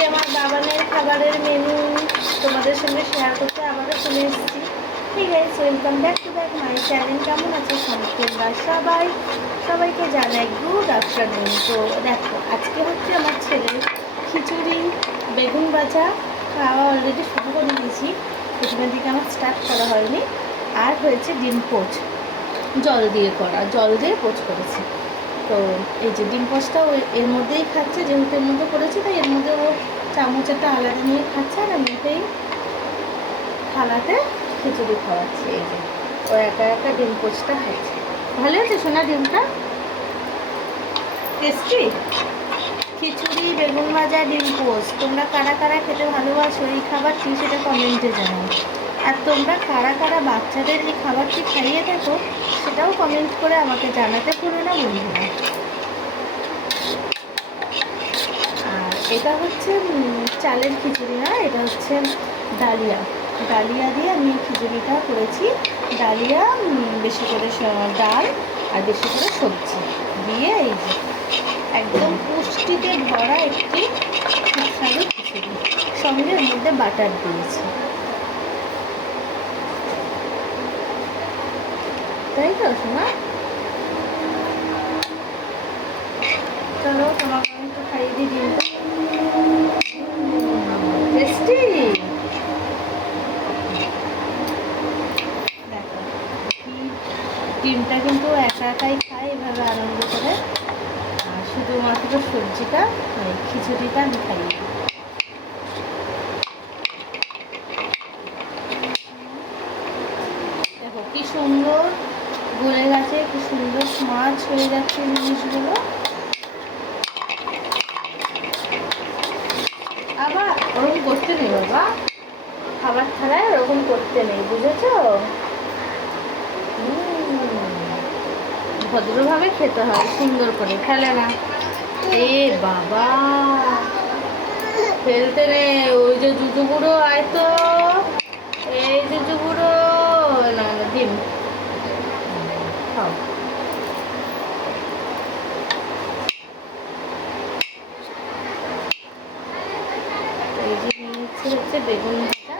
আজকে আমার বাবানের খাবারের মেনু তোমাদের সঙ্গে শেয়ার করতে আবারও চলে এসেছি। ঠিক আছে, welcome back to back my channel. কেমন আছে তোমরা সবাই? সবাইকে জানাই গুড আফটারনুন। তো দেখো, আজকে হচ্ছে আমার ছেলের খিচুড়ি, বেগুন ভাজা খাওয়া অলরেডি শুরু করে দিয়েছি, প্রথমের দিকে আমার স্টার্ট করা হয়নি। আর হয়েছে ডিম পোচ, জল দিয়ে পোচ করেছি। তো এই যে ডিম পোচটা এর মধ্যেই খাচ্ছে, যেহেতু এর মধ্যে করেছি তাই এর মধ্যে ও চামচটা আলাদা নিয়ে খাচ্ছে, আর আমি এটাই থালাতে খিচুড়ি খাওয়াচ্ছি। এই যে ও একা একা ডিম পোচটা খাচ্ছে। ভালো হয়েছে সোনা ডিমটা? টেস্টি খিচুড়ি, বেগুন ভাজা, ডিম পোচ। তোমরা কারা কারা খেতে ভালোবাসো এই খাবারটি সেটা কমেন্টে জানাও। আর তোমরা কারা কারা বাচ্চাদের এই খাবারটি খাইয়ে থাকো সেটাও কমেন্ট করে আমাকে জানাতে ভুলো না বন্ধুরা। আর এটা হচ্ছে চালের খিচুড়ি না, এটা হচ্ছে ডালিয়া দিয়ে আমি খিচুড়িটা করেছি। ডালিয়া, বেশি করে ডাল আর বেশি করে সবজি দিয়ে, এই যে একদম পুষ্টিতে ভরা একটি সুস্বাদু খিচুড়ি, সঙ্গে এর মধ্যে বাটার দিয়েছি। তাই তো শোনা? চলো তোমাকে আমি একটু খাইয়ে দিই ডিমটা। টেস্টি। দেখো ডিমটা কিন্তু একা একাই খায় এভাবে আনন্দ করে, আর শুধুমাত্র সবজিটা খিচুড়িটা আমি খাই। দেখো কি সুন্দর গলে গেছে, কি সুন্দর মাছ হয়ে যাচ্ছে জিনিসগুলো। আবার ওরকম করতে নেই বাবা, খাবার থালায় ওরকম করতে নেই, বুঝেছ? ভদ্রভাবে খেতে হয়, সুন্দর করে, ফেলে না। এ বাবা, ফেলতে নেই। ওই যে জুজু বুড়ো, আয় তো, এই জুজু বুড়ো। না না, ডিম খাও। এই যে নিচ্ছে হচ্ছে বেগুন ভাজা,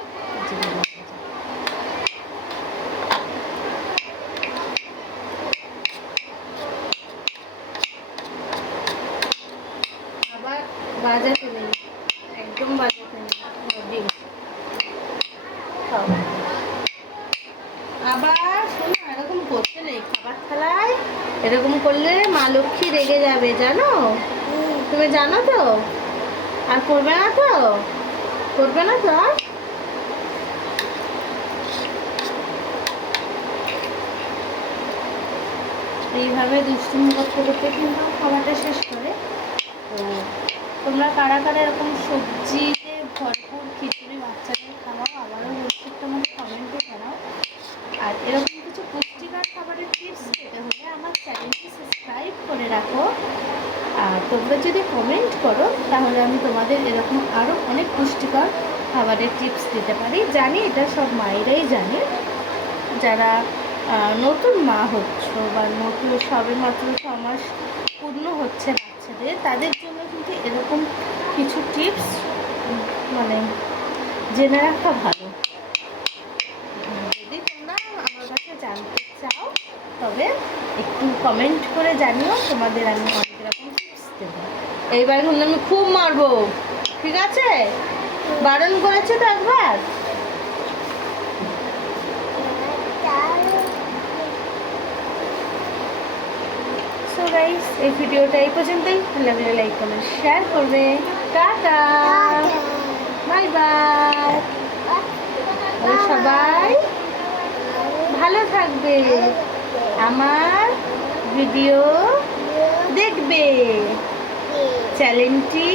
আবার বাজাতে নেই, একদম বাজাতে নেই, ডিম খাও। আবার শোনো, এরকম করতে নেই খাবার থালায়, এরকম করলে মা লক্ষ্মী রেগে যাবে, জানো? তুমি জানো তো? আর করবে না তো? করবে না তো? এইভাবে দুষ্টুমি করতে করতে কিন্তু খাবারটা শেষ করে। তো তোমরা কারা কারা এরকম সবজিতে ভরপুর খিচুড়ি বাচ্চাদের খাওয়াও, আবারও বলছি একটু আমাকে কমেন্টে জানাও। আর এরকম কিছু পুষ্টিকর খাবারের টিপস পেতে হলে আমার চ্যানেলটি সাবস্ক্রাইব করে রাখো। আর তোমরা যদি কমেন্ট করো তাহলে আমি তোমাদের এরকম আরও অনেক পুষ্টিকর খাবারের টিপস দিতে পারি। জানি এটা সব মায়েরাই জানে, যারা নতুন মা হচ্ছ বা নতুন সবে মাত্র 6 মাস পূর্ণ হচ্ছে বাচ্চাদের, তাদের জন্য কিন্তু এরকম কিছু টিপস মানে জেনে রাখা ভালো। যদি তোমরা আমার কাছে জানতে চাও তবে একটু কমেন্ট করে জানিও, তোমাদের আমি অনেক রকম টিপস দেবো। এইবার কিন্তু আমি খুব মারবো, ঠিক আছে? বারণ করেছে তো একবার। সো গাইস, এই ভিডিওটা এই পর্যন্তই। ভালো লাগলে লাইক কমেন্ট শেয়ার করবে। Tata, bye bye. সবাই ভালো থাকবে, আমার ভিডিও দেখবে, চ্যানেলটি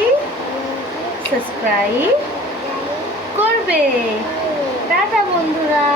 সাবস্ক্রাইব করবে। টাটা বন্ধুরা।